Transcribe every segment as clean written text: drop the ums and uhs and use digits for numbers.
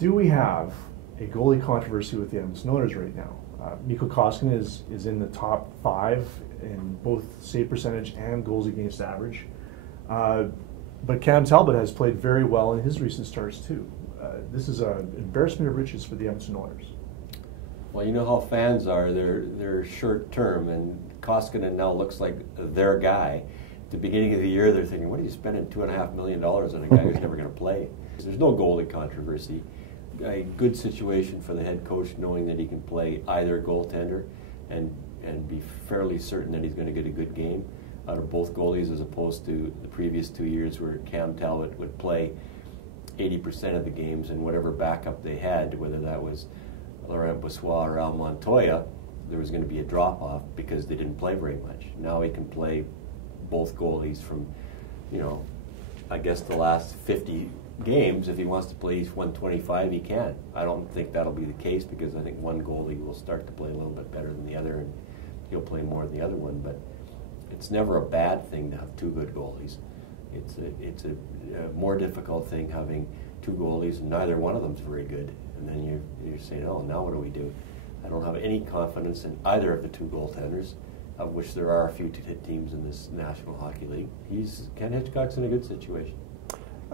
Do we have a goalie controversy with the Edmonton Oilers right now? Mikko Koskinen is in the top 5 in both save percentage and goals against average. But Cam Talbot has played very well in his recent starts too. This is an embarrassment of riches for the Edmonton Oilers. Well, you know how fans are. They're short term, and Koskinen now looks like their guy. At the beginning of the year, they're thinking, what are you spending $2.5 million on a guy who's never going to play? There's no goalie controversy. A good situation for the head coach, knowing that he can play either goaltender and be fairly certain that he's going to get a good game out of both goalies, as opposed to the previous 2 years where Cam Talbot would play 80% of the games, and whatever backup they had, whether that was Laurent Brossoit or Al Montoya, there was going to be a drop-off because they didn't play very much. Now he can play both goalies from, I guess the last 50 games. If he wants to play 125, he can. I don't think that'll be the case, because I think one goalie will start to play a little bit better than the other, and he'll play more than the other one. But it's never a bad thing to have two good goalies. It's a more difficult thing having two goalies and neither one of them's very good. And then you're saying, oh, now what do we do? I don't have any confidence in either of the two goaltenders, of which there are a few teams in this National Hockey League. Ken Hitchcock's in a good situation.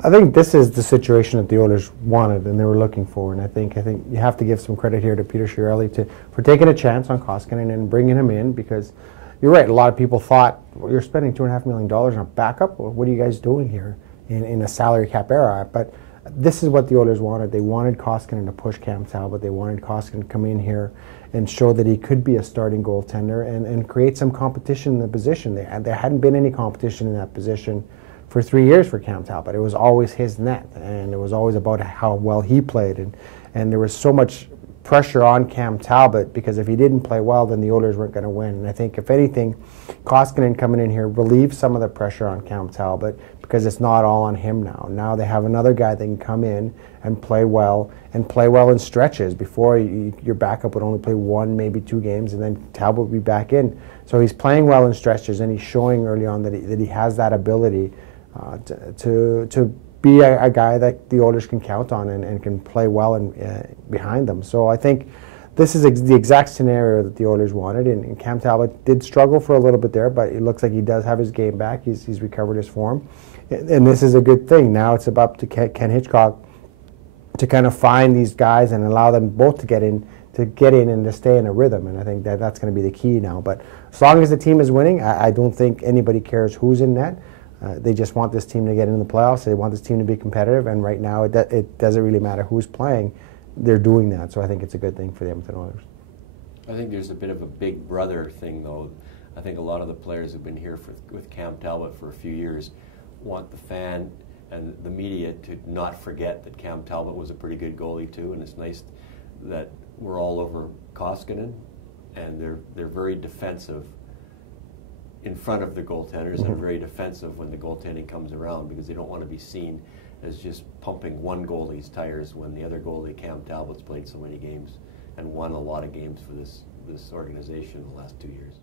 I think this is the situation that the Oilers wanted and they were looking for, and I think you have to give some credit here to Peter Chiarelli for taking a chance on Koskinen and bringing him in, because you're right, a lot of people thought, well, you're spending $2.5 million on a backup? Well, what are you guys doing here in a salary cap era? But this is what the Oilers wanted. They wanted Koskinen to push Cam Talbot. They wanted Koskinen to come in here and show that he could be a starting goaltender and create some competition in the position. There hadn't been any competition in that position for 3 years for Cam Talbot. It was always his net, and it was always about how well he played. And there was so much pressure on Cam Talbot, because if he didn't play well, then the Oilers weren't going to win. And I think, if anything, Koskinen coming in here relieves some of the pressure on Cam Talbot, because it's not all on him now. Now they have another guy that can come in and play well in stretches. Before, your backup would only play 1, maybe 2 games, and then Talbot would be back in. So he's playing well in stretches, and he's showing early on that he has that ability to be a guy that the Oilers can count on and can play well behind them. So I think this is the exact scenario that the Oilers wanted, and Cam Talbot did struggle for a little bit there, but it looks like he does have his game back. He's recovered his form, and this is a good thing. Now it's up to Ken Hitchcock to kind of find these guys and allow them both to get in and to stay in a rhythm, and I think that's going to be the key now. But as long as the team is winning, I don't think anybody cares who's in net. They just want this team to get into the playoffs. They want this team to be competitive, and right now it doesn't really matter who's playing. They're doing that, so I think it's a good thing for the Edmonton Oilers. I think there's a bit of a big brother thing, though. I think a lot of the players who've been here with Cam Talbot for a few years want the fan and the media to not forget that Cam Talbot was a pretty good goalie too, and it's nice that we're all over Koskinen, and they're very defensive in front of the goaltenders, and very defensive when the goaltending comes around, because they don't want to be seen as just pumping one goalie's tires when the other goalie, Cam Talbot's, played so many games and won a lot of games for this organization in the last 2 years.